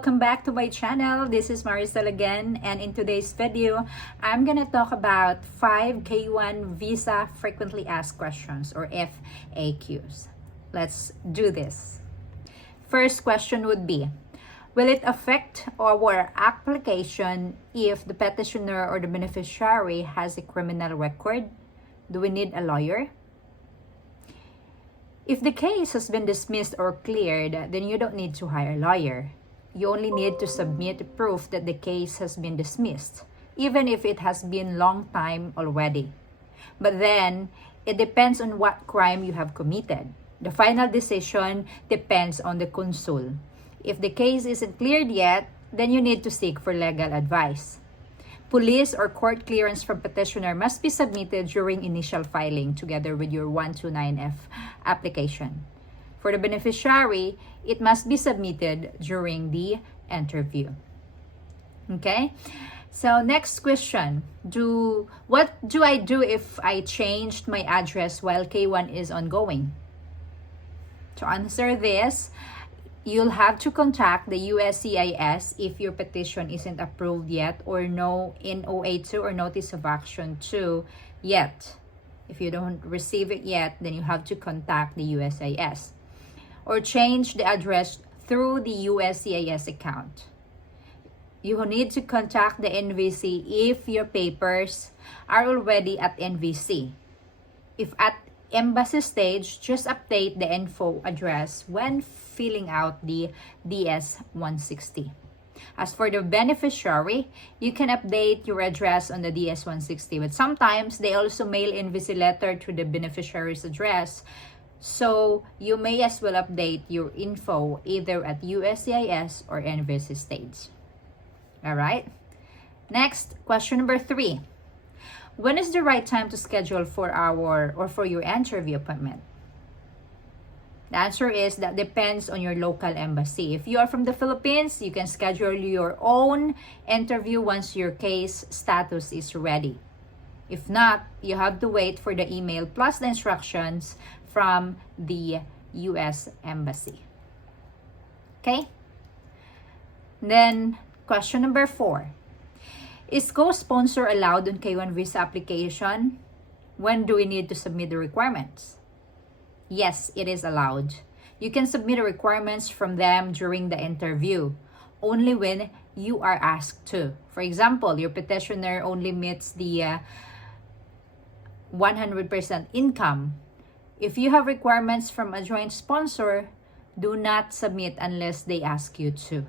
welcome back to my channel. This is Maricel again, and in today's video, I'm gonna talk about 5 K1 visa frequently asked questions, or FAQs. Let's do this. First question would be, will it affect our application if the petitioner or the beneficiary has a criminal record? Do we need a lawyer? If the case has been dismissed or cleared, then you don't need to hire a lawyer. You only need to submit proof that the case has been dismissed, even if it has been long time already. But then, it depends on what crime you have committed. The final decision depends on the consul. If the case isn't cleared yet, then you need to seek for legal advice. Police or court clearance from petitioner must be submitted during initial filing together with your 129F application. For the beneficiary, it must be submitted during the interview. Okay? So next question, what do I do if I changed my address while K1 is ongoing? To answer this, you'll have to contact the USCIS if your petition isn't approved yet, or no NOA2 or Notice of Action 2 yet. If you don't receive it yet, then you have to contact the USCIS. Or change the address through the USCIS account. You will need to contact the NVC if your papers are already at NVC. If at embassy stage, just update the info address when filling out the DS-160. As for the beneficiary, you can update your address on the DS-160, but sometimes they also mail NVC letter to the beneficiary's address, so you may as well update your info either at USCIS or NVC stage. Alright? Next, question number 3. When is the right time to schedule for your interview appointment? The answer is that depends on your local embassy. If you are from the Philippines, you can schedule your own interview once your case status is ready. If not, you have to wait for the email plus the instructions from the US Embassy. Okay? Then, question number 4. Is co-sponsor allowed on K1 visa application? When do we need to submit the requirements? Yes, it is allowed. You can submit the requirements from them during the interview, only when you are asked to. For example, your petitioner only meets the 100% income. If you have requirements from a joint sponsor, do not submit unless they ask you to.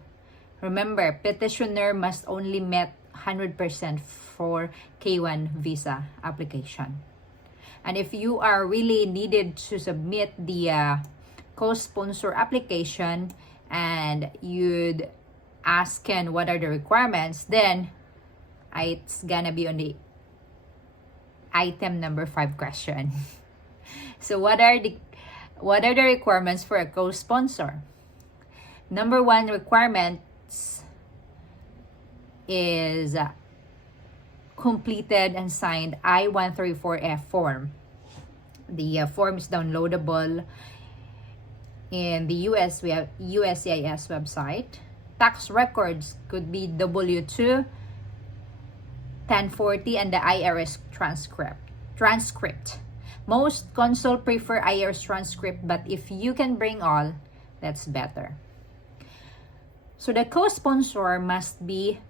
Remember, petitioner must only meet 100% for K1 visa application. And if you are really needed to submit the co-sponsor application and you'd ask what are the requirements, then it's gonna be on the item number 5 question. So what are the requirements for a co-sponsor? Number 1 requirements is completed and signed I-134F form. The form is downloadable in the USCIS website. Tax records could be W-2, 1040, and the IRS transcript. Most consul prefer IRS transcript, but if you can bring all, that's better. So the co-sponsor must meet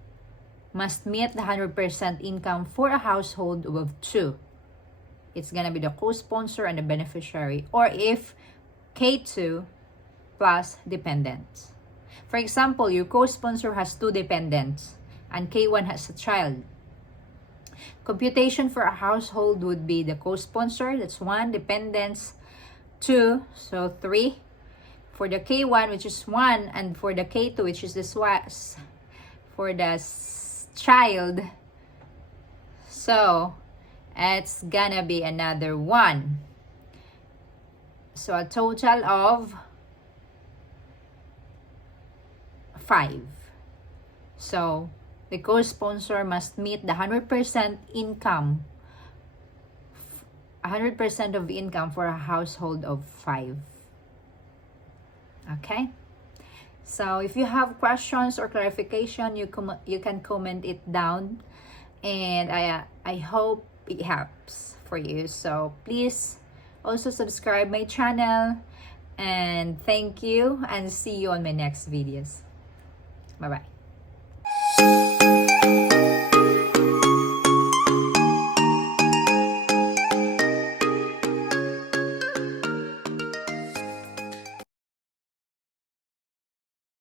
the 100% income for a household of 2. It's gonna be the co-sponsor and the beneficiary, or if K2 plus dependents. For example, your co-sponsor has 2 dependents and K1 has a child. Computation for a household would be the co-sponsor, that's 1, dependents 2, so 3. For the K1, which is 1, and for the K2, which is for the child, so it's gonna be another 1. So a total of 5. So the co-sponsor must meet the 100% income, 100% of income for a household of 5. Okay? So if you have questions or clarification, you can comment it down, and I hope it helps for you. So please also subscribe my channel, and thank you, and see you on my next videos. Bye bye.